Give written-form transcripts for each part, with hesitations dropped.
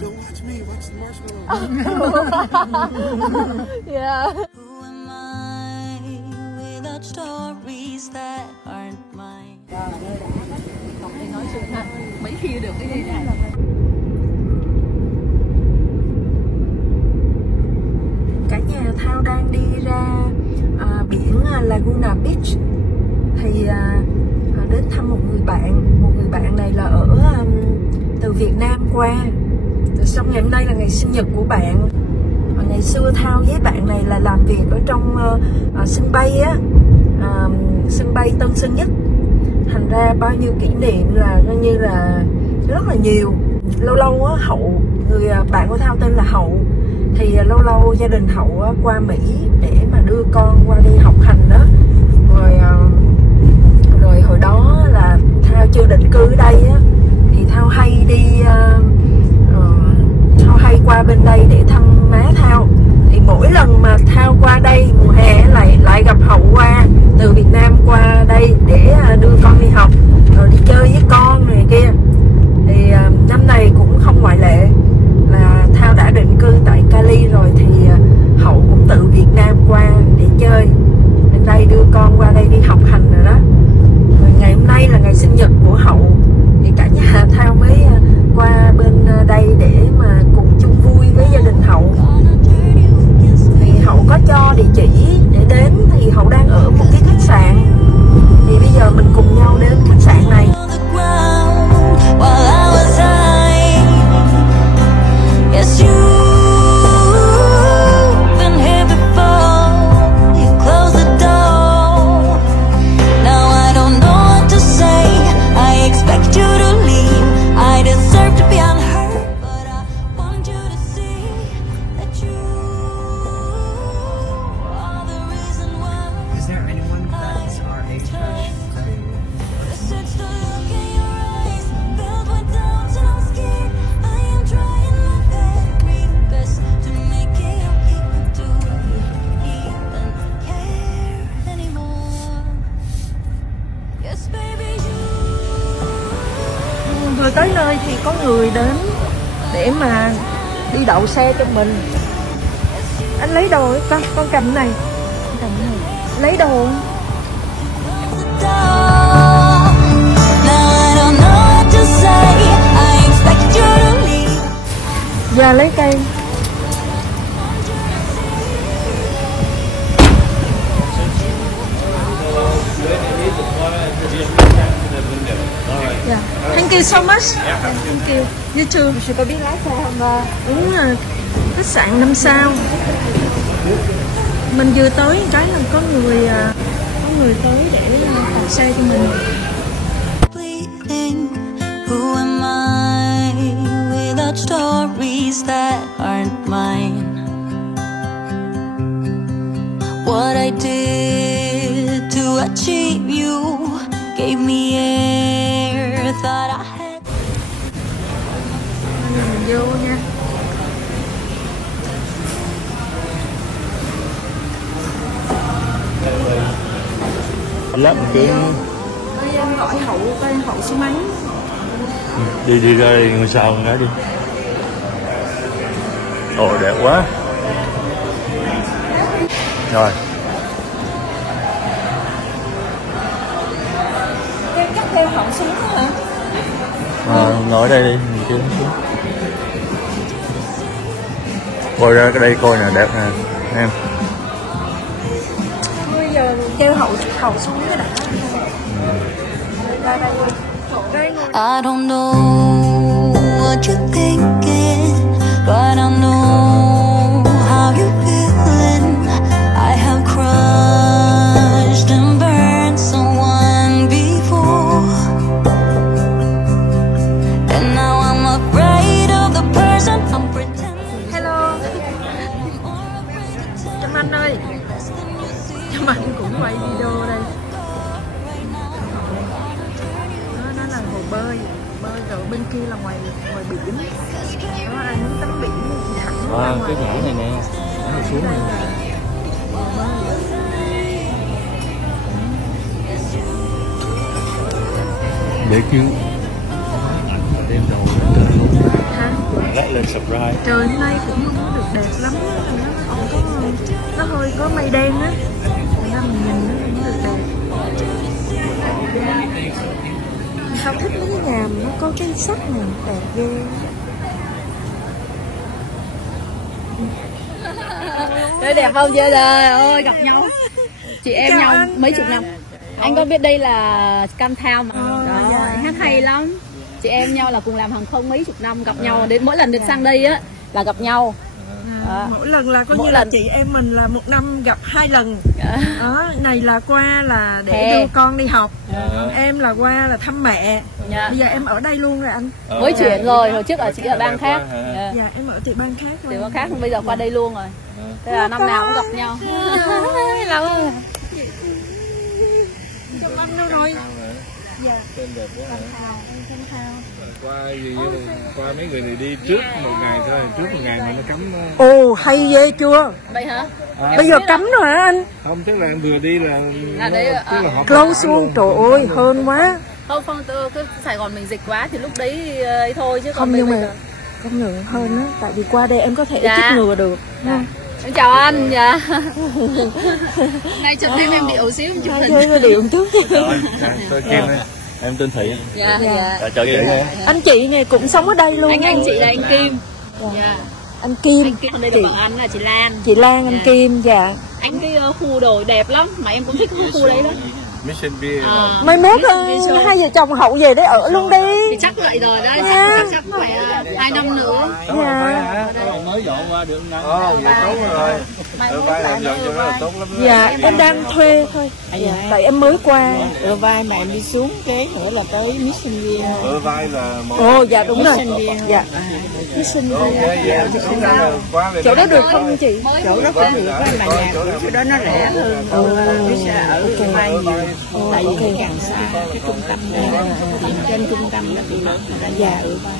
Don't watch me, watch the marshmallow. Yeah. Who am I without stories that aren't mine? Ngọc đi nói chuyện ha. Mấy khi được cái gì này. Cả nhà Thao đang đi ra biển Laguna Beach thì đến thăm một người bạn này là ở từ Việt Nam qua. Xong ngày hôm nay là ngày sinh nhật của bạn. Ngày xưa Thao với bạn này là làm việc ở trong sân bay á, sân bay Tân Sơn Nhất. Thành ra bao nhiêu kỷ niệm là coi như là rất là nhiều. Lâu lâu á, Hậu, người bạn của Thao tên là Hậu, thì lâu lâu gia đình Hậu á, qua Mỹ để mà đưa con qua đi học hành đó. Rồi hồi đó là Thao chưa định cư ở đây á, thì Thao hay đi Thao hay qua bên đây để thăm má Thao. Thì mỗi lần mà Thao qua đây mùa hè lại gặp Hậu qua từ Việt Nam qua đây để đưa con đi học rồi đi chơi với con này kia. Thì năm này cũng không ngoại lệ, là Thao đã định cư tại Cali rồi thì Hậu cũng từ Việt Nam qua để chơi bên đây, đưa con qua đây đi học hành rồi đó. Rồi ngày hôm nay là ngày sinh nhật của Hậu thì cả nhà Thao mới qua bên đây để mà cùng chung vui với gia đình Hậu. Thì Hậu có cho địa chỉ để đến, thì Hậu đang ở một cái khách sạn, thì bây giờ mình cùng nhau đến khách sạn này. Vừa tới nơi thì có người đến để mà đi đậu xe cho mình. Anh lấy đồ ấy, con cầm này, lấy đồ. Giờ lấy cây. Yeah. Thank you so much. Thank you. You too. Chị có biết lái xe không? Đúng rồi. Khách sạn 5 sao. Mình vừa tới cái là có người tới để đặt xe cho mình. Who am I without stories that aren't mine? What I did to achieve you gave me air thought I had. Mình vô nha. Lắm chứ. Bây giờ gọi Hậu tên Hậu số mấy? Đi ra ngồi sau một cái đi. Ồ đẹp quá. Rồi. Cắt theo Hậu xuống hả? Ngồi ở đây đi, mình chưa xuống. Coi ra cái đây coi nè, đẹp nè em. Bây giờ kêu Hậu xuống cái đã. Ra đây. I don't know what you're thinking, but I know how you're feeling. I have crushed and burned someone before, and now I'm afraid of the person I'm pretending. Hello. Trâm Anh ơi. Trâm Anh cũng quay video đây. Nó là hồ bơi rồi bên kia là ngoài biển. Đó, ai muốn tắm biển thì thẳng ra ngoài. Cái nhỏ này nè, nó xuống này. Để chứ. Đêm đầu lên trời luôn. Hả? Lát lên surprise. Trời hôm nay cũng không được đẹp lắm á, nó hơi có mây đen á, thành ra mình nhìn nó không được đẹp. Sao thích mấy cái nhà mà nó có cái sắt này đẹp ghê. Đây đẹp không chưa? Trời ơi, gặp nhau chị em Chào nhau anh. mấy chục năm. Anh có biết đây là Cam Thao mà. Đó, dạ. anh hát hay lắm. Chị em nhau là cùng làm hàng không mấy chục năm, gặp nhau đến mỗi lần được sang đây á là gặp nhau. Đó. Mỗi lần là coi Mỗi như là lần. chị em mình là một năm gặp 2 lần. Đó, này là qua là để Hè. đưa con đi học. Em là qua là thăm mẹ. Dạ. Bây giờ em ở đây luôn rồi anh. Mới chuyển rồi, hồi trước ở chị ở bang khác. Dạ. Dạ em ở tiểu bang khác rồi. Tiểu bang khác, bây giờ qua đây luôn rồi. Thế là năm nào cũng gặp nhau. Lâu rồi. Chồng anh đâu rồi? Dạ. Tên đẹp quá hả? Qua gì qua mấy người này đi trước một ngày thôi, trước một ngày mà nó cấm. Ồ hay ghê chưa? Vậy hả? Bây giờ cấm rồi hả anh? Không, tức là em vừa đi là đấy, tức là họ Close luôn, trời ơi hơn quá. Không, cứ Sài Gòn mình dịch quá thì lúc đấy ấy thôi chứ Không còn nhưng bây mà giờ. công nhận hơn á, tại vì qua đây em có thể Dạ. chích ngừa được. Dạ. Em chào anh. Dạ. Nay chụp thêm em điệu xíu chụp hình. Chơi điệu một chút. Tôi Kim đây. Em tên Thị. Dạ, dạ. Chào chị nha. Anh chị này cũng sống ở đây luôn. Anh chị là anh Kim. Dạ. Anh Kim. Anh Kim, đây là vợ anh là chị Lan. Chị Lan, anh Kim, dạ. Anh cái khu đồ đẹp lắm mà em cũng thích khu đấy đó. Mission Beer. Mai mốt hai vợ chồng Hậu về đấy ở luôn đi. Thì chắc vậy rồi đó, Dạ. chắc phải 2 năm nữa. Dạ. Mới dọn qua được ngắn. Vậy tốt rồi. Vai làm dọn cho nó là tốt lắm. Dạ, em đang thuê thôi. Dạ, tại em mới qua. Vai mà em đi xuống kế nữa là tới Mission View. Vai là một. Ồ, dạ đúng rồi. Dạ. Mission chỗ đó được không chị? Chỗ đó cũng được, mà nhà của chỗ đó nó rẻ hơn. Biết sẽ ở vai nhiều. Tại vì nó càng xa cái trung tâm này, trên trung tâm đó thì nó đã già ở vai.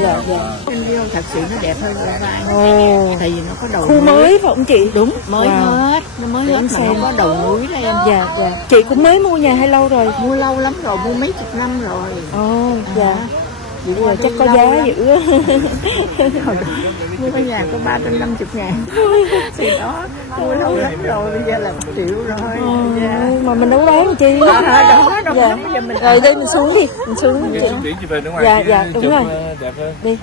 Dạ, dạ. Mission View thật sự nó đẹp hơn ở vai. Ồ. Tại vì nó có đầu Khu mới phải không chị? đúng mới Wow. hết, nó mới hết mà nó có đầu núi đó em. Dạ, dạ. Chị cũng mới mua nhà hay lâu rồi? Mua lâu lắm rồi, mua mấy chục năm rồi. Ồ, dạ. Vậy Rồi chắc có lâu giá lắm. dữ. Mua cái nhà có 350.000 thì đó mua lâu lắm rồi, bây giờ là 1 triệu rồi. Mà mình đâu bán chi. Đó, Dạ. bây giờ mình Rồi đi mình xuống đi, mình xuống chị. Biển chụp hình ở ngoài Dạ, kia, dạ, đúng chụp, rồi. đẹp hơn. Đi.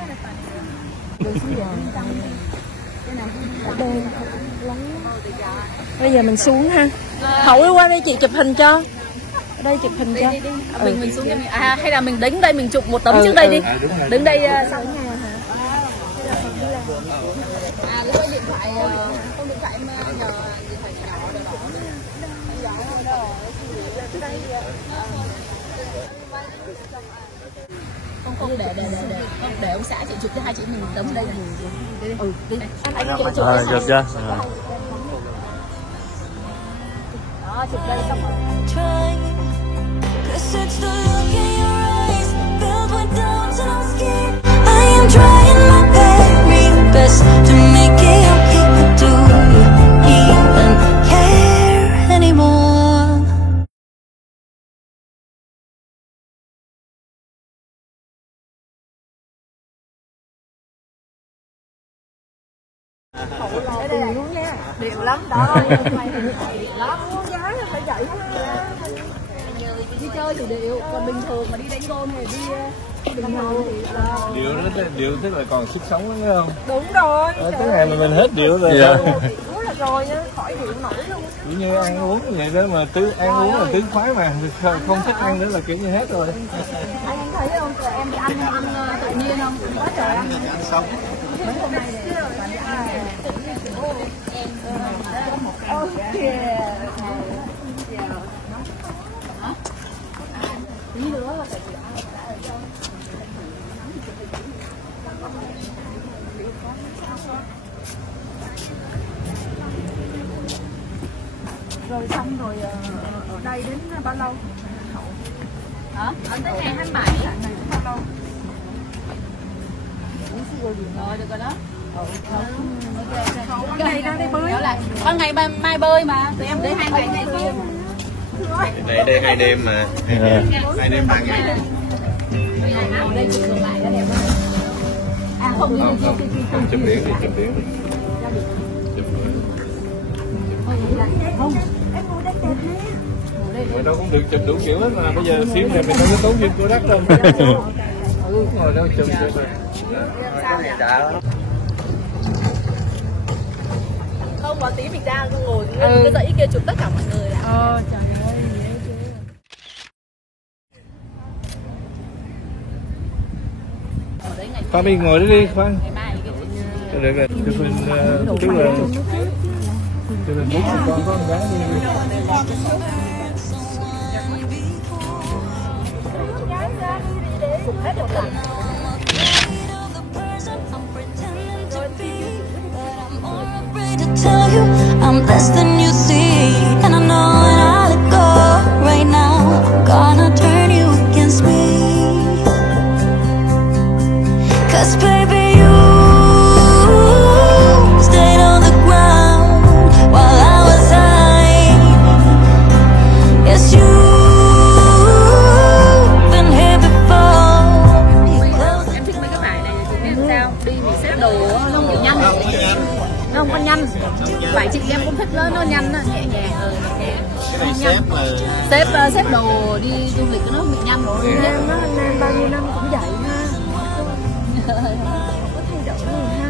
Bây giờ mình xuống ha. Hậu đi qua đây chị chụp hình cho. Ở đây chụp hình cho. Đi. Mình xuống cho mình. Hay là mình đứng đây mình chụp một tấm trước đây đi. Đứng đây sau nhà hả? Cái số điện thoại không điện thoại em nhờ điện thoại nhỏ để không để ông xã chị chụp cho hai chị mình tấm đây là đi. Anh chụp Chụp chưa? đó, chụp đây xong rồi. Trying, 'cause it's the look in your eyes filled with doubts and I'm scared. I am trying my very best to make it okay. Do you even care anymore? Điện lắm đó. Lắm giá phải vậy. Đi chơi thì điệu, còn bình thường mà đi đánh gôn thì đi bình thường thì Điệu tức là còn sức sống đúng không? Đúng rồi. Cái ngày mà mình hết điệu rồi. Dạ. Đúng là rồi á, khỏi điện nổi luôn. Kiểu như ăn uống vậy đó mà ăn uống là tứ khoái mà không thích ăn nữa là kiểu như hết rồi. anh thấy không? Em đi ăn tự nhiên không? Quá trời ăn. Ăn xong. Mấy hôm nay này Rồi xong rồi ở đây đến bao lâu? hả? Đến tới ngày 27. Này đến bao lâu? Rồi được rồi đó. Ban ngày ra đây bơi. Ban ngày mai bơi mà, tụi em tới 2 ngày kia. Đây 2 đêm mà. 2 đêm 3 ngày. Ở đây chụp ngược lại nó đẹp hơn. À không, chụp điện đi, chụp điện đi. Không. Mày đâu cũng được chụp đủ kiểu hết mà bây giờ xíu này mình đâu có tốn duyên của đất đâu. Ngồi đâu chụp được rồi. Không, mà tí mình ra ngồi cái dãy kia chụp tất cả mọi người ạ. Trời ơi, dễ chưa. Khoan đi ngồi đi Khoan. Được rồi, chụp hình chút rồi. Chụp hình bút con có con gái đi. To tell you I'm less than you see, and I know when I let go right now I'm gonna turn you against me. 'Cause baby you stayed on the ground while I was high. Yes, you've been here before. Em thích mấy cái vải này thì biết sao đi mình xếp đồ nó không bị nhanh. Nó không có nhanh. Vải chị em cũng thích nó nhanh, nhẹ nhàng, xếp đồ đi du lịch nó không bị nhanh rồi. Nam á, Nam bao nhiêu năm cũng vậy ha. Có thay đổi gì ha.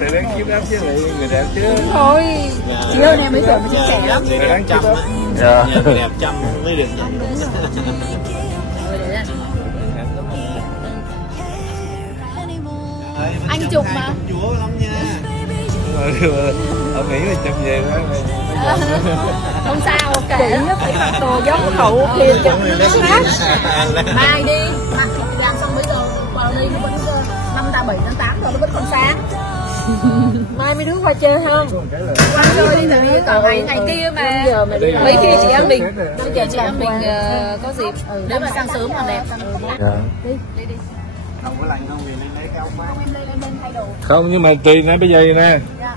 Phải ráng kiếm đáp với lại người đẹp chứ. Thôi, chị ơi em mấy tuổi mà chị trẻ lắm. Phải ráng chăm á. Dạ. Người đẹp chăm mới được. Anh chụp mà. Chúa lắm nha. Ông nghĩ là chụp về quá. Không sao, Chị kệ. nó phải mặc đồ giống hậu thì chụp nó khác. Mai đi, mặc làm xong bây giờ vào đây nó vẫn 5/7/8 rồi nó vẫn còn sáng. Mai mấy đứa qua chơi không? Qua chơi đi tại vì cả ngày kia mà. Giờ mà đi Mấy khi chị em mình, bây giờ chị em mình có dịp nếu mà sang sớm mà đẹp. Dạ. Đi. Không có lành không vì lên lấy cao quá. Không, em lên thay đồ. Không, nhưng mà tùy nè, bây giờ vậy nè. Dạ.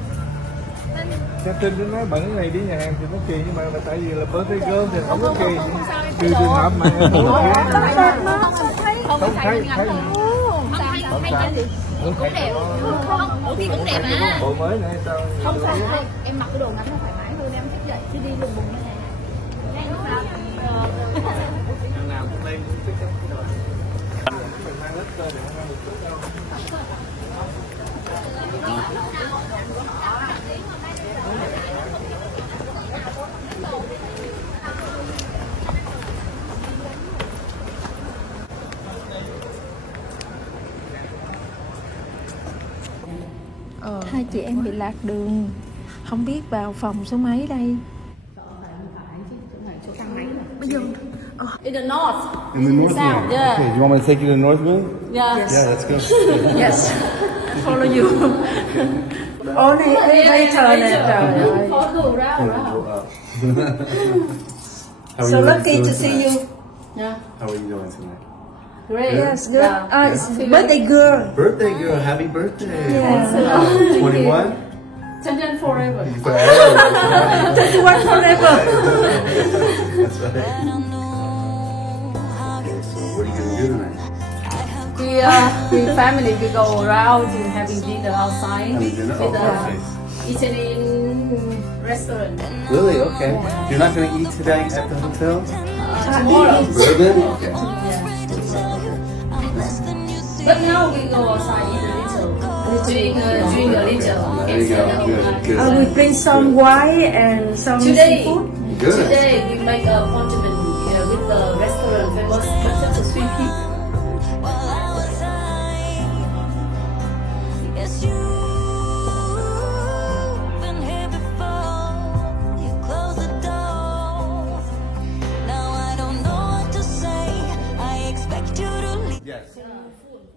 Chắc tin cứ nói bận cái này đi nhà hàng thì nó kỳ, nhưng mà tại vì là birthday girl thì không có kỳ. Trừ trường hợp mà không thấy Cũng đẹp. Không, thì cũng đẹp mà. bộ mới này sao? Không phải, em mặc cái đồ ngắn nó thoải mái hơn, em thích vậy chứ đi lùng bùng như này. Nào cũng lên cũng thích cái đồ. Mình mang ít cơ để mang một chút đâu. Hai chị em bị lạc đường, không biết vào phòng số mấy đây. Bây giờ In the north. In the north South, room? yeah. Okay, do you want me to take you to the north room? Yeah. Yeah, let's go. yes, follow you. Only elevator nè, trời ơi. So lucky to see you. Yeah. How are you doing tonight? Great. Yes, good. Yeah. It's birthday girl. Birthday girl, happy birthday. Yes. 21? Champion forever. 21 forever. That's right. What are you gonna do tonight? We family we go around and having dinner outside Having dinner? Oh, with perfect. Italian restaurant. Really? Okay. You're not gonna eat today at the hotel? Tomorrow. Bourbon? Okay. But now we go outside eat a little. Drink a little. There you go. Good, good. We bring some wine and some Today, seafood. Good. today we make a appointment with the restaurant famous Manchester Street Pig. Yes, you've been here before. You close the door. Now I don't know what to say. I expect you to leave. Yes.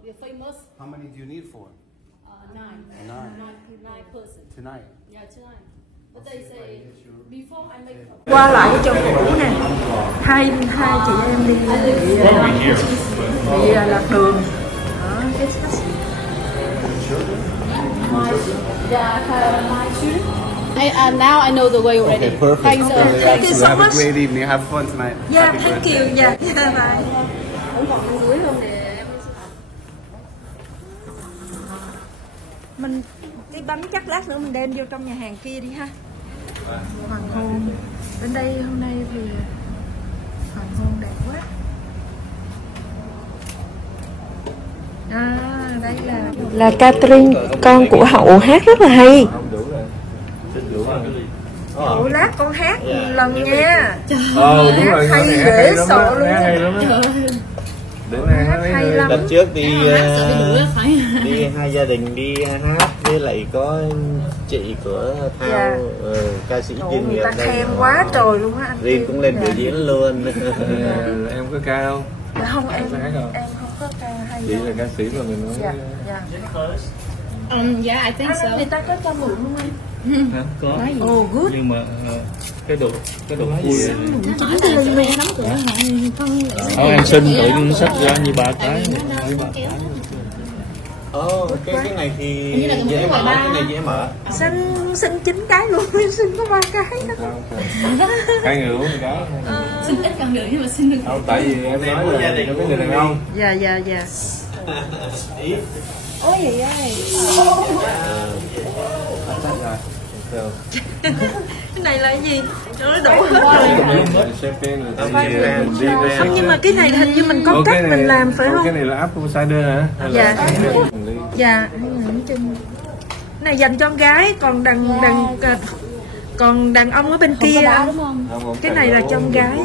We're famous. How many do you need for? Nine. Nine. Nine person. Tonight? Yeah, tonight. But they say before I make. Qua lại cái chỗ cũ nè. Hai chị em đi bị lạc đường. Đó, cái My children. Now I know the way already. Okay, perfect. Thanks, Thank you so Have a much. great evening. Have fun tonight. Yeah, Happy thank birthday. you. Yeah, bye. Vẫn còn bên dưới không để Mình cái bánh chắc lát nữa mình đem vô trong nhà hàng kia đi ha. Hoàng hôn. Bên đây hôm nay thì hoàng hôn đẹp quá. À, đây là Catherine, con của Hậu hát rất là hay. Hậu lát con hát lần nha. Đúng rồi, hay dễ sợ luôn. Hay lắm đó. Hay lắm. Lần trước đi hai gia đình đi hát với lại có chị của Thao, Dạ. ca sĩ chuyên Người nghiệp ta đây. khen quá trời luôn á anh. Riêng cũng lên biểu diễn luôn. Em có ca không? Dạ không, em hát không? không có ca hay. Chị là ca sĩ mà mình nói. Dạ, dạ. Yeah, I think Anh so. người ta có cho mượn không anh? Hả? Có. Oh, good. Nhưng mà cái đồ vui á. Em xin tự nhiên sách ra như ba cái. Cái này thì dễ mở, cái này dễ mở. Xin 9 cái luôn, xin có 3 cái đó. Hai người uống một cái. Xin ít cần được nhưng mà xin đừng. Không, tại vì em nói là cho mấy người đàn ông. Dạ, dạ, dạ. Ôi vậy ơi. Cái này là cái gì? Nó đổ hết rồi. Không, nhưng mà cái này hình như mình có cách mình làm phải không? Cái này là apple cider hả? Dạ. Dạ, cái này dành cho con gái, còn đàn ông ở bên kia Đúng không? cái này là cho con gái.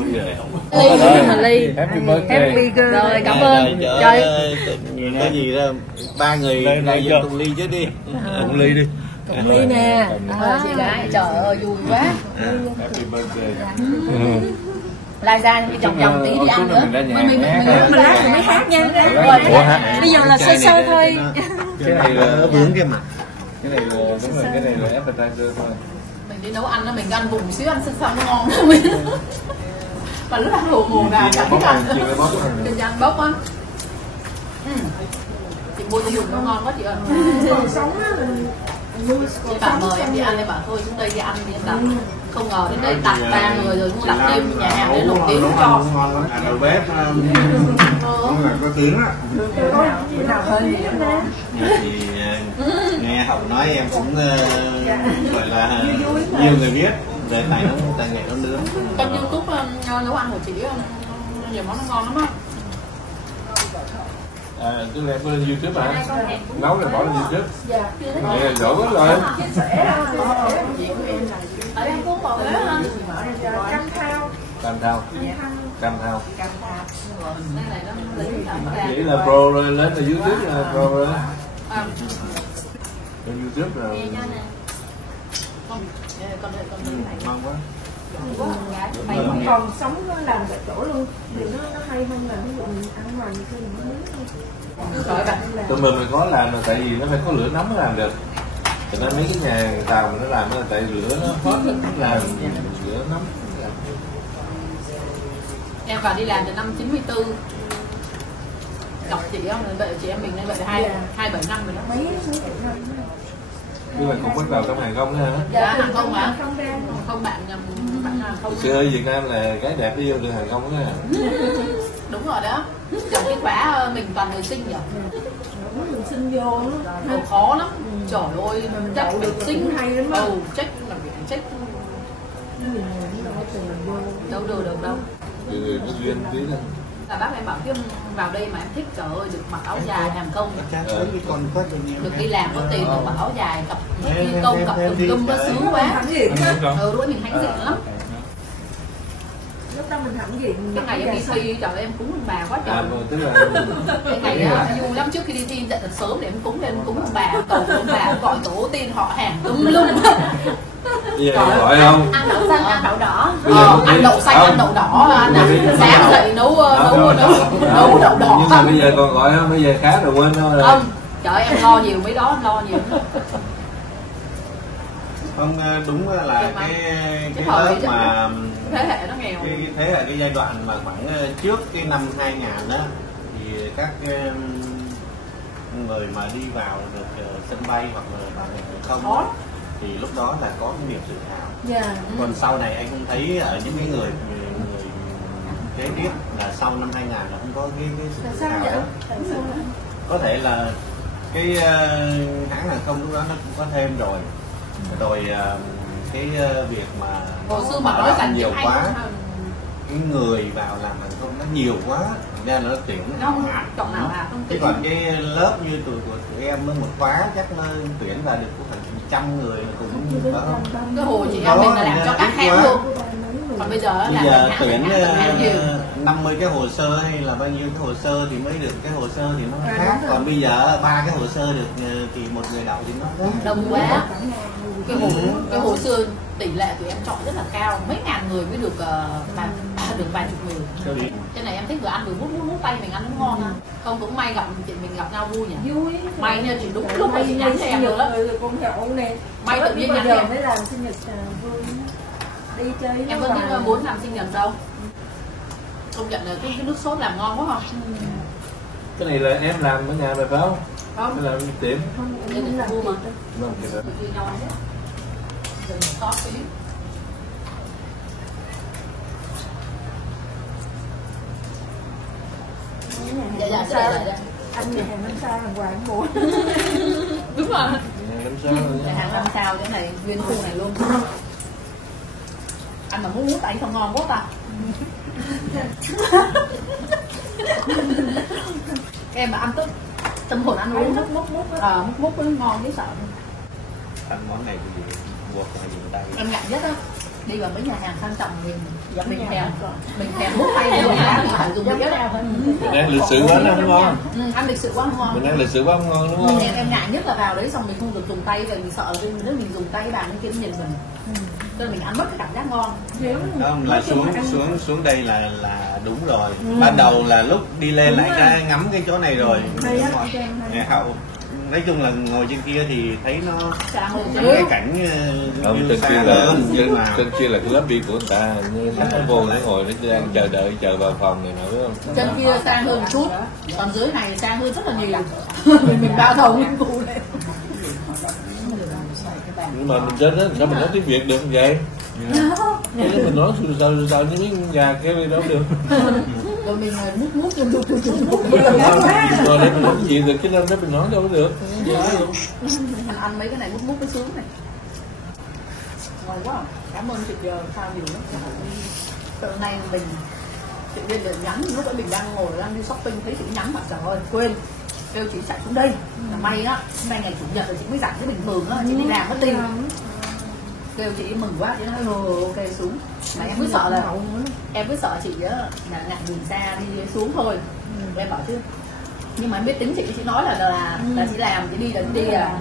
Ly. Happy birthday. Happy girl. Rồi, cảm ơn. Trời ơi, cái gì đó, ba người này dùng cùng ly chứ đi. Cùng ly đi. Cùng ly nè. Chị gái, trời ơi vui quá. Happy birthday. Lai ra cái chồng tí đi ăn nữa. Mình lát rồi mới hát nha. Bây giờ là sơ sơ thôi. Cái này là vướng cái mặt. Cái này là đúng rồi, cái này là appetizer thôi. Mình đi nấu ăn đó mình ăn vùng xíu ăn xong nó ngon lắm. Mà lúc ăn hồ mồ gà chẳng biết ăn. Trên ăn bốc á. Chị mua cho dùng nó ngon quá chị ơi. Chị bảo mời em đi ăn, em bảo thôi chúng đây đi ăn đi đặt. Không ngờ đến đây đặt 3 người rồi cũng đặt thêm nhà hàng để nổi tiếng cho. Đầu bếp không là có tiếng á. Thì nghe Hậu nói em cũng gọi là nhiều người biết về tài nghệ nấu nướng. Kênh YouTube nấu ăn của chị nhiều món nó ngon lắm á. Tức là em có lên YouTube hả? Nấu rồi bỏ lên YouTube. Dạ. Vậy là giỏi quá rồi. Ở em cũng bỏ hết hả? Cam thao. Cam thao. Cam thao. Đây này nó lấy Chỉ là pro rồi, lên từ YouTube là pro rồi. Lên YouTube rồi. Ngon quá. Mày không còn sống nó làm tại chỗ luôn thì nó hay hơn là ví dụ mình ăn ngoài như thế mình Tụi mình có làm là tại vì nó phải có lửa nóng mới làm được. Cho nên mấy cái nhà người Tàu nó làm là tại lửa nó hot nó làm lửa nóng. Em vào đi làm từ năm 94. Đọc chị không? Vậy chị em mình nên vậy 27 năm rồi đó. mấy số chục năm Nhưng mà không bắt đầu trong hàng không nữa hả? Dạ hàng không hả? Không bạn hàng không. Xưa ở Việt Nam là cái đẹp đi vô được hàng không đó hả? Đúng rồi đó. Trong cái khóa mình toàn người sinh vậy. mình xin vô nó Khó lắm. Trời ơi, chắc được sinh hay lắm á. chắc là việc chắc đâu được đâu. Người có duyên tí thôi. Là bác em bảo chứ vào đây mà em thích, trời ơi, được mặc áo dài làm công, được đi làm có tiền được mặc áo dài, cặp phi công, cặp tùm lum nó sướng quá. Lúc mình hãnh diện lắm. lúc đó mình hẳn gì Cái ngày em đi thi trời em cúng ông bà quá trời. Tức là Cái ngày đó vui lắm, trước khi đi thi dậy thật sớm để em cúng lên cúng ông bà, cầu ông bà, gọi tổ tiên họ hàng tùm lum. bây giờ gọi không? Ăn đậu xanh, ăn đậu đỏ. Ăn đậu xanh, ăn đậu đỏ, ăn sáng dậy nấu đậu đỏ. Nhưng mà bây giờ còn gọi không? Bây giờ khá rồi quên thôi. Không, trời em lo nhiều mấy đó, lo nhiều. Không, đúng là cái lớp mà thế hệ nó nghèo. cái thế hệ cái giai đoạn mà khoảng trước cái năm 2000 đó thì các người mà đi vào được sân bay hoặc là vào hàng không đó, thì lúc đó là có cái niềm tự hào. Còn sau này anh không thấy ở những cái người kế tiếp là sau năm 2000 là không có cái sự tự hào đó. Có thể là cái hãng hàng không lúc đó nó cũng có thêm rồi cái việc mà hồi xưa mà nói rằng nhiều quá, cái người vào làm hàng không nó nhiều quá nên nó tuyển nó không chọn nào là không chứ còn cái lớp như tụi em một khóa chắc nó tuyển vào được khoảng 100 người là cũng có. Cái hồi chị em mình là làm cho các hãng luôn, còn bây giờ tuyển 50 cái hồ sơ hay là bao nhiêu cái hồ sơ thì mới được cái hồ sơ thì nó khác, còn bây giờ 3 cái hồ sơ được thì một người đậu thì nó đông quá. Cái hồ sơ tỷ lệ tụi em chọn rất là cao, mấy ngàn người mới được vài chục người. Cái này em thích vừa ăn vừa mút tay mình ăn nó ngon ha. Không cũng may gặp chị mình gặp nhau vui nhỉ. Vui. May nha chị đúng lúc mà chị nhắn cho em rồi đó. May tự nhiên nhắn em mới làm sinh nhật vui. Đi chơi em vẫn muốn làm sinh nhật đâu. Công nhận là cái nước sốt làm ngon quá không? Cái này là em làm ở nhà rồi phải không? Không. Hay là tiệm? Em định mua mà. Vâng, kìa đó. Mình ngon hết. Rồi sốt tí. Dạ sao? Anh nhà hàng 5 sao hàng quà anh mua. Đúng rồi. Nhà hàng 5 sao cái này nguyên khu này luôn. Anh mà muốn tay không ngon quá ta. Em mà ăn tức tâm hồn ăn uống múc nó ngon chứ sợ. Ăn món này thì buộc phải dùng tay. Em ngại nhất á, đi vào mấy nhà hàng sang trọng mình thèm múc tay để mình phải dùng đĩa ra thôi. Mình ăn lịch sự quá nó không ngon. Ăn lịch sự quá không ngon. Mình ăn lịch sự quá không ngon đúng không? Em ngại nhất là vào đấy xong mình không được dùng tay, rồi mình sợ là nếu mình dùng tay bàn cái kia nhìn mình. Cho nên mình ăn mất cái cảm giác ngon. Không, là xuống đây là đúng rồi. Ban đầu là lúc đi lên lại ra ngắm cái chỗ này rồi. Hậu nói chung là ngồi trên kia thì thấy nó cái cảnh không, trên kia là trên kia là cái lớp đi của người ta, nó vô nó ngồi nó đang chờ đợi chờ vào phòng này nữa không? Trên kia sang hơn một chút, còn dưới này sang hơn rất là nhiều. Mình bao đầu nguyên vụ này. Nhưng mà mình trên đó sao mình nói tiếng Việt được không vậy? Nếu mình nói sao như mấy nhà kia đi đâu được. Rồi mình mút rồi mình nói gì được chứ đâu đó mình nói đâu có được. Anh ăn mấy cái này mút cái sướng này. Ngon quá. Cảm ơn chị giờ sao nhiều lắm. Từ nay mình chị Viên được nhắn lúc ấy mình đang ngồi đang đi shopping thấy chị nhắn mà trời ơi quên kêu chị chạy xuống đây là may đó, hôm nay ngày chủ nhật rồi chị mới rảnh cái bình thường đó, chị đi làm mất tiền kêu chị mừng quá chị nói ok xuống mà em cứ sợ là em cứ sợ chị á là ngại đường xa đi xuống thôi. Em bảo chứ nhưng mà em biết tính chị nói là chị làm chị đi là chị đi à.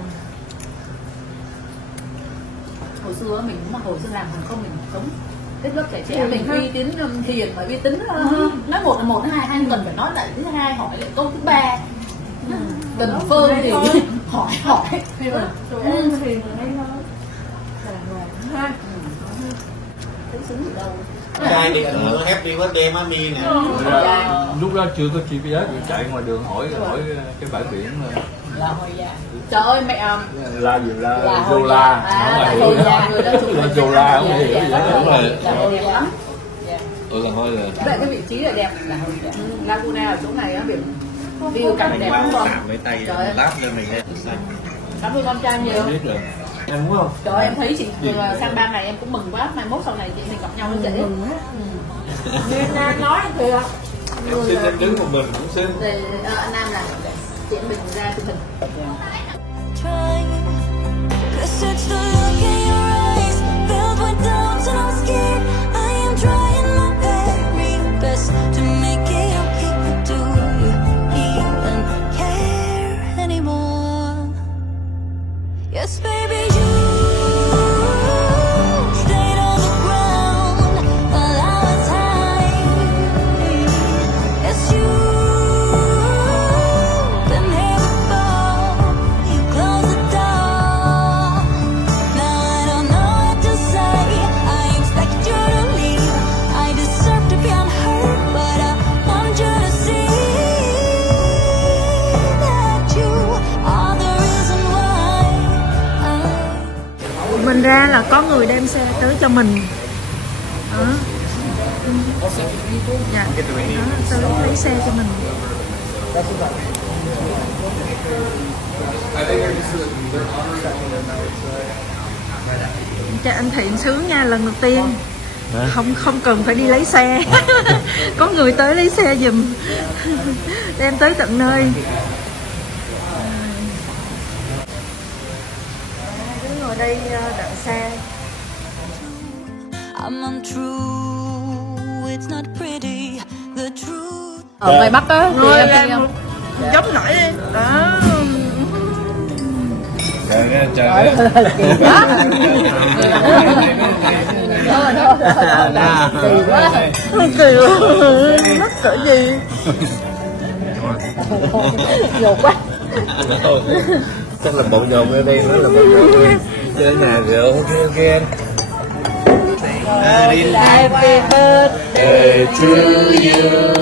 Hồi xưa mình cũng mà hồi xưa làm hàng không mình sống cái lớp trẻ trẻ mình uy tín hiền mà uy tín nói một là một, hai hai cần phải nói lại thứ hai hỏi lại câu thứ ba cần phơi thì hỏi thì mà thì hay nói ha thấy xứng gì đâu. Ai đi ăn happy birthday mami nè. Lúc đó chưa có GPS thì chạy ngoài đường hỏi cái bãi biển là hồi già. Trời ơi mẹ la gì la Zola hồi già người đó chụp Zola không hiểu gì đó đúng rồi. Là hồi già lắm. Là thôi là cái vị trí là đẹp là hồi già. Laguna ở chỗ này á biển view cảnh đẹp lắm con. Với tay lát lên mình lên xanh. Cảm ơn con trai nhiều. biết rồi. Em muốn không? Trời ơi, em thấy chị sang ban này em cũng mừng quá, mai mốt sau này chị mình gặp nhau nữa chị. Nên Nam nói thì Em xin em đứng một mình cũng xin. Về anh Nam là chị em mình ra chụp hình. Trying, 'cause it's the look in your eyes filled with doubts and I'm scared. I am trying my very best to make it okay, but do you even care anymore? Yes, baby, you stayed on the ground while I was high. Yes, you been here before. You closed the door. Now I don't know what to say. I expect you to leave. I deserve to be unheard, but I want you to see that you are the reason why mình ra là có người đem xe tới cho mình đó. Dạ. Đó, tới lấy xe cho mình. Cho anh Thiện sướng nha, lần đầu tiên không cần phải đi lấy xe. Có người tới lấy xe giùm, đem tới tận nơi. Đứng ngồi đây đợi xe. I'm untrue, it's not pretty, the truth. Ở ngoài Bắc á, thì em thấy không? Giống nổi đi. Đó. Trời Kiểu mất cỡ gì. Nhột quá. Chắc là bộ nhột ở đây, nó là bộ nhột trên nhà rượu kia. Happy birthday to you.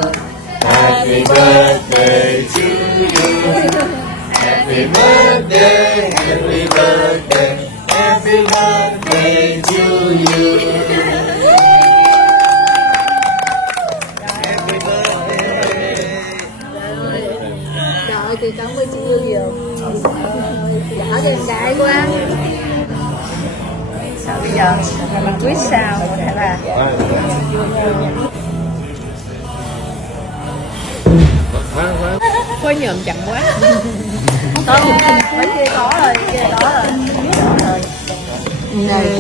Happy birthday to you. Happy birthday, happy birthday, happy birthday to you. Happy birthday. Trời ơi, chị cảm ơn chị Hương nhiều. Đã cho em gái quá. Sao bây giờ mình cưới sao hay là phơi nhộm chậm quá. Mấy kia có rồi, kia có rồi.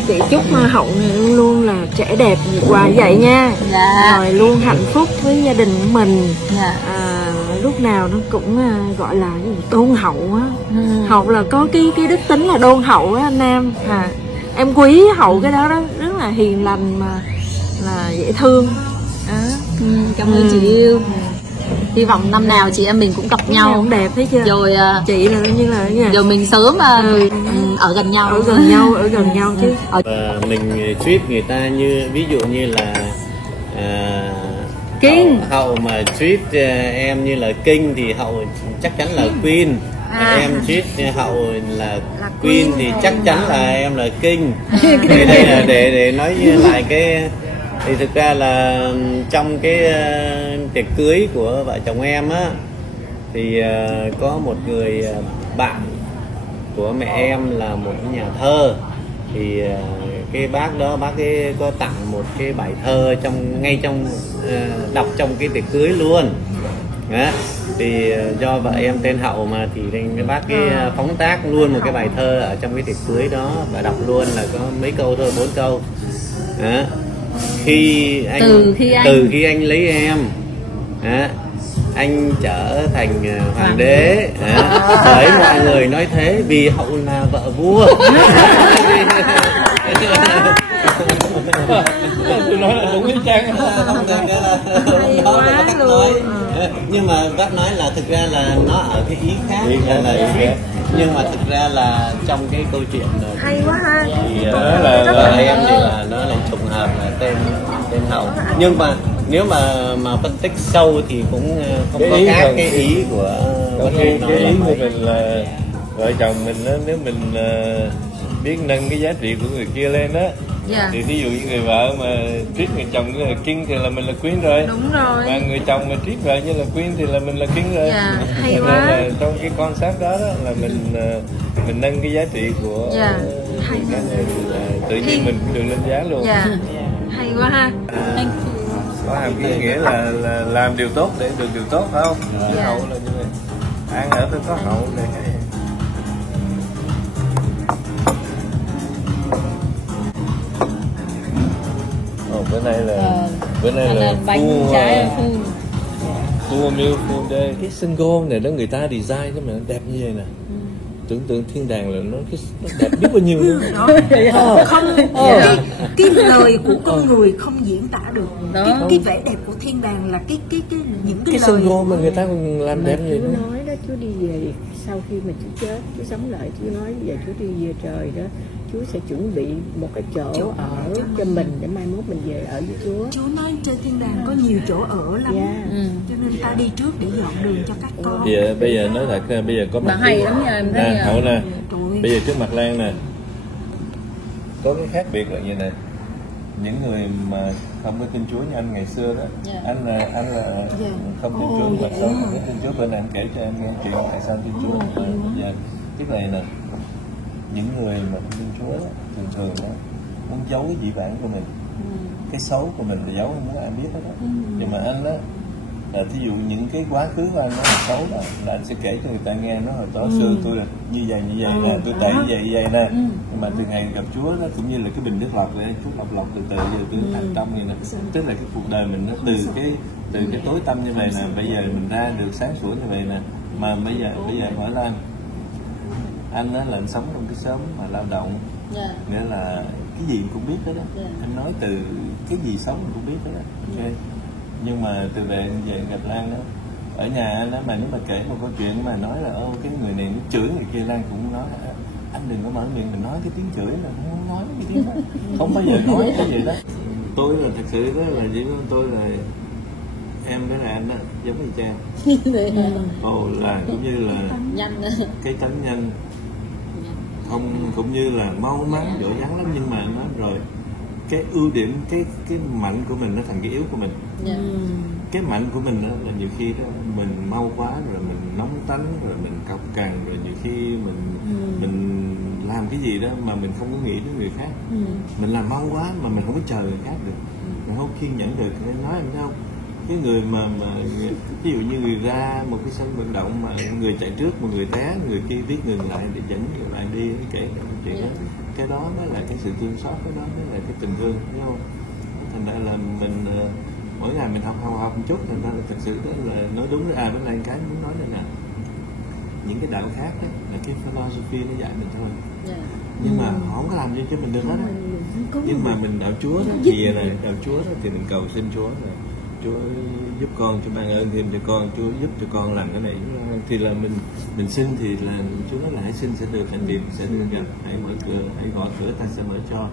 Chị chúc Hậu này luôn luôn là trẻ đẹp như qua vậy nha. Dạ. Rồi luôn hạnh phúc với gia đình của mình. Dạ. Lúc nào nó cũng gọi là đôn hậu á. Hậu là có cái đức tính là đôn hậu á anh Nam. Em quý Hậu cái đó rất là hiền lành mà là dễ thương. Cảm ơn chị yêu. Hy vọng năm nào chị em mình cũng gặp nhau cũng đẹp thấy chưa. Rồi chị là như là rồi mình sớm ở gần nhau. Ở gần nhau chứ. Và mình treat người ta như ví dụ như là King. Hậu mà treat em như là King thì Hậu chắc chắn là Queen. Em treat Hậu là Queen thì chắc chắn là em là King. Thì đây là để nói lại cái thì thực ra là trong cái tiệc cưới của vợ chồng em á thì có một người bạn của mẹ em là một nhà thơ, thì cái bác đó bác ấy có tặng một cái bài thơ ngay trong đọc trong cái tiệc cưới luôn. Đó. Thì do vợ em tên Hậu mà thì cái bác ấy phóng tác luôn một cái bài thơ ở trong cái tiệc cưới đó và đọc luôn là có mấy câu thôi, 4 câu. Đó. Từ khi anh lấy em, anh trở thành hoàng đế, bởi mọi người nói thế vì Hậu là vợ vua. Tôi nói là đúng cái trang. Hay quá luôn. Nhưng mà bác nói là thực ra là nó ở cái ý khác, nhưng mà thực ra là trong cái câu chuyện hay quá ha. Thì vợ em thì là nó lại trùng hợp là tên Hậu, nhưng mà nếu mà phân tích sâu thì cũng không có khác cái ý của cái ý của mình là vợ chồng mình đó, nếu mình biết nâng cái giá trị của người kia lên đó. Thì ví dụ như người vợ mà treat người chồng như là King thì là mình là Queen rồi. Đúng rồi. Mà người chồng mà treat vợ như là Queen thì là mình là King rồi. Hay nên quá. là trong cái concept đó là mình nâng cái giá trị của hay cá nhân, tự nhiên mình cũng được lên giá luôn. Hay quá ha. Có hàm ý nghĩa là làm điều tốt để được điều tốt, phải không? Hậu là như vậy. Ăn ở tôi có hậu này cái. Bữa nay là bánh trái full meal full day. Cái sân golf này đó người ta design cái mà nó đẹp như vậy nè. Tưởng tượng thiên đàng là nó đẹp biết bao nhiêu nữa. Không, cái lời của con người không diễn tả được. Cái vẻ đẹp của thiên đàng là những cái lời. Sân golf mà người ta còn làm đẹp như vậy nữa. Chú nói đó, chú đi về sau khi mà chú chết, chú sống lại, chú nói giờ chú đi về trời đó, chú sẽ chuẩn bị một cái chỗ ở cho mình để mai mốt mình về ở với Chúa. Chú nói trên thiên đàng có nhiều chỗ ở lắm, cho nên ta đi trước để dọn đường cho các con. Bây giờ nói thật, bây giờ có mặt hay lắm nha em thấy. Hậu nè, bây giờ trước mặt Lan nè, có cái khác biệt là như này. những người mà không có tin Chúa như anh ngày xưa đó, anh là không tin Chúa mà sao không tin Chúa, bên anh kể cho em nghe chuyện tại sao tin Chúa. Tức là những người mà không tin Chúa đó, thường đó muốn giấu cái dị bản của mình, cái xấu của mình là giấu, không muốn ai biết hết đó. Nhưng mà anh đó là thí dụ những cái quá khứ của anh nó là xấu là anh sẽ kể cho người ta nghe, nó hồi đó xưa tôi là như vậy nè, tôi tệ như vậy nè. Nhưng mà từ ngày gặp Chúa đó, cũng như là cái bình nước lọc vậy, Chúa lọc từ giờ tôi thành công vậy nè. Tức là cái cuộc đời mình nó từ cái tối tăm như vậy nè, bây giờ mình ra được sáng sủa như vậy nè. Mà bây giờ hỏi là anh đó là anh sống trong cái xóm mà lao động, nghĩa là cái gì cũng biết hết đó. Anh nói từ cái gì sống cũng biết hết đó. Okay. Nhưng mà từ về gặp Lan đó, ở nhà anh đó, mà nếu mà kể một câu chuyện mà nói là cái người này nó chửi người kia, Lan cũng nói anh đừng có mở miệng mình nói cái tiếng chửi, là không nói cái tiếng đó, không bao giờ nói cái gì đó. Tôi là thật sự đó là chỉ có tôi là em với là anh đó giống như cha. Là cũng như là cái tánh nhanh, không cũng như là mau mắn giỏi giang lắm, nhưng mà nó rồi cái ưu điểm, cái mạnh của mình nó thành cái yếu của mình. Cái mạnh của mình đó là nhiều khi đó mình mau quá, rồi mình nóng tánh, rồi mình cọc cằn, rồi nhiều khi mình làm cái gì đó mà mình không có nghĩ đến người khác. Mình làm mau quá mà mình không có chờ người khác được, mình không kiên nhẫn được. Nên nói anh không, cái người mà ví dụ như người ra một cái sân vận động mà người chạy trước một người té, người kia biết ngừng lại để dẫn người lại đi, kể chuyện đó. Cái đó mới là cái sự thương xót, cái đó mới là cái tình thương, đúng không? Thành ra là mình mỗi ngày mình học một chút, thành ra là thật sự đó là nói đúng. Bên này cái muốn nói là những cái đạo khác đó, là cái philosophy nó dạy mình thôi, nhưng mà họ không có làm gì cho mình được hết á. Nhưng mà mình đạo Chúa đó, thì là đạo Chúa đó thì mình cầu xin Chúa là Chúa giúp con, Chúa ban ơn thêm cho con, Chúa giúp cho con làm cái này. Thì là mình xin thì là Chúa nói là hãy xin sẽ được, hãy tìm sẽ được gặp, hãy mở cửa, hãy gõ cửa ta sẽ mở cho.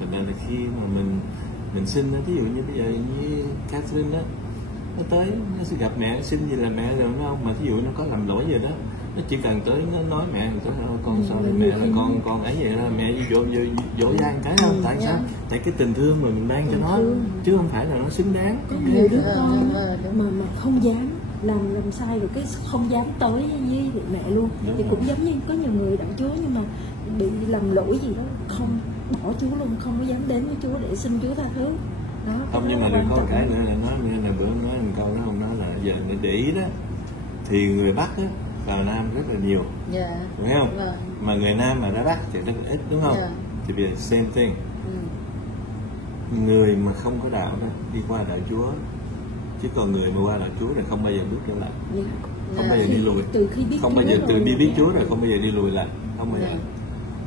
Thật ra là khi mà mình xin, ví dụ như bây giờ như Catherine đó, nó tới nó sẽ gặp mẹ, xin gì là mẹ rồi, đúng không? Mà ví dụ nó có làm lỗi gì đó, nó chỉ cần tới nó nói mẹ người ta con sao mẹ là con ấy vậy đó, mẹ dỗ dang cái không? Tại sao? Tại cái tình thương mà mình ban cho nó, chứ không phải là nó xứng đáng. Có nhiều đứa con mà không dám làm sai rồi cái không dám tới với mẹ luôn. Đúng thì rồi. Cũng giống như có nhiều người đạo Chúa nhưng mà bị làm lỗi gì đó không bỏ Chúa luôn, không có dám đến với Chúa để xin Chúa tha thứ. Đó, không, nhưng mà được có cái nữa là nói là bữa nói một câu đó, không nói là giờ mình để ý đó thì người Bắc á vào Nam rất là nhiều, đúng không? Mà người Nam mà ra Bắc thì rất là ít, đúng không? Thì bây giờ same thing. Người mà không có đạo đó đi qua đạo Chúa, chứ còn người mà qua đạo Chúa thì không bao giờ bước trở lại, không bao giờ đi lùi, không bao giờ từ đi biết Chúa rồi không bao giờ đi lùi lại, không bao giờ.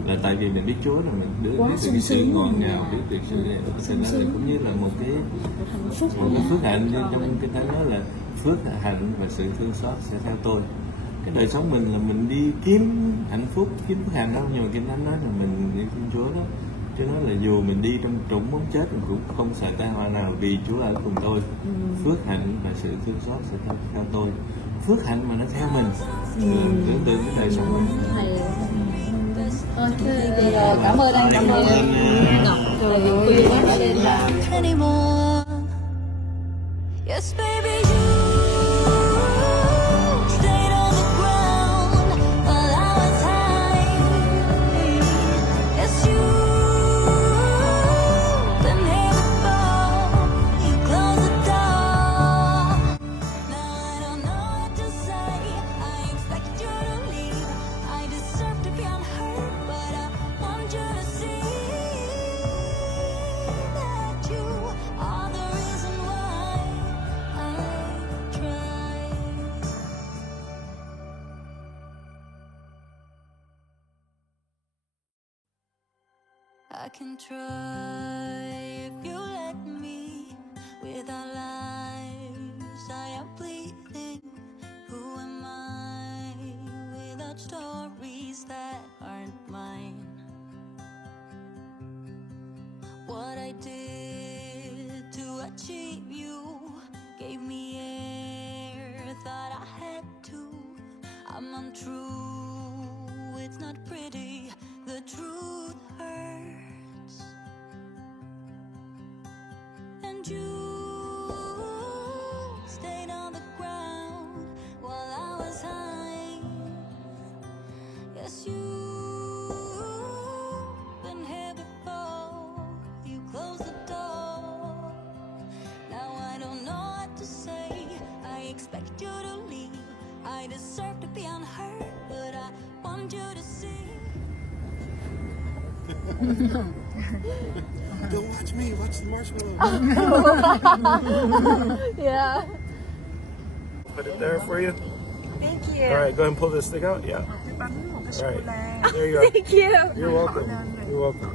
Là tại vì mình biết Chúa rồi mình biết được cái sự ngọt ngào, biết được sự này, thành ra là cũng như là một cái phước hạnh. Trong cái thánh nói là phước hạnh và sự thương xót sẽ theo tôi. Cái đời sống mình là mình đi kiếm hạnh phúc, kiếm phước hạnh đâu, nhưng mà Kinh Thánh nói là mình đi kiếm Chúa đó. Chứ nói là dù mình đi trong trũng bóng chết mình cũng không sợ tai họa nào, vì Chúa ở cùng tôi. Phước hạnh và sự thương xót sẽ theo tôi. Phước hạnh mà nó theo mình, tưởng tượng cái đời sống mình. Cảm ơn anh, cảm ơn Ngọc Quyên đã đến là Yes, baby, you stayed on the ground while I was high. Yes, you been here before. You closed the door. Now I don't know what to say. I expect you to leave. I deserve to be unheard, but I want you to see that you are the reason why I try. I can try if you let me. With our lives, I am bleeding. Who am I without stories that aren't mine? What I did to achieve you gave me air, thought I had to. I'm untrue, it's not pretty, the truth hurts. And you stayed on the ground while I was high. Yes, you've been here before. You closed the door. Now I don't know what to say. I expect you to leave. I deserve to be unheard, but I want you to see. Don't watch me, watch the marshmallow. Yeah. Put it there for you. Thank you. All right, go ahead and pull this thing out. Yeah. All right. There you go. Thank you. You're welcome. You're welcome.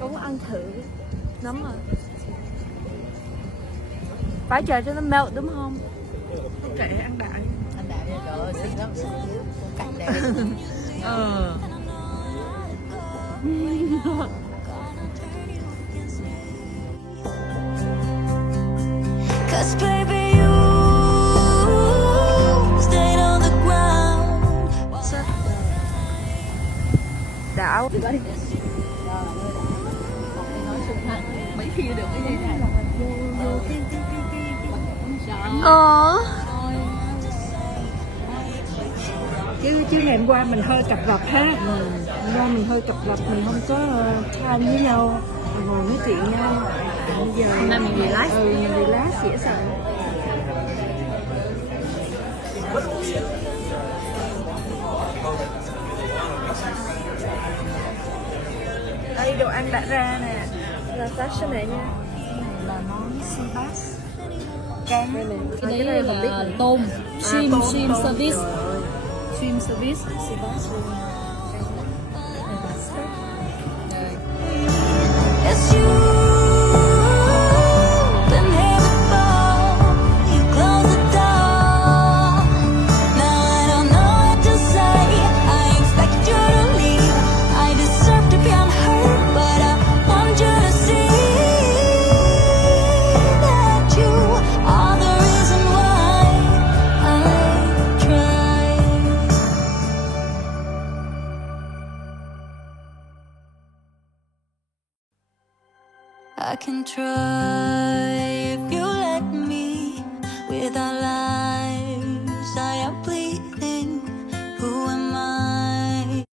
Con ăn thử nấm rồi. Phải chờ cho nó melt đúng không? Kệ ăn đại. Anh Đại trời ơi xinh lắm, cắt đẹp. Cause baby you stayed on the ground. Đảo. Mấy khi được cái gì này. Chứ ngày hôm qua mình hơi cập rập ha. Hôm qua mình hơi cập rập, mình không có time với nhau, ngồi nói chuyện nhau. Bây giờ hôm nay mình relax. Mình relax dễ sợ. Đây đồ ăn đã ra nè. Là fashion này nha. Là món sea bass. Cá. Cái đấy là tôm. Shrimp service. Shrimp service. Sea bass luôn. Yes, you've been here before. You closed the door. Now I don't know what to say. I expect you to leave. I deserve to be unheard, but I want you to see that you are the reason why I try. I can try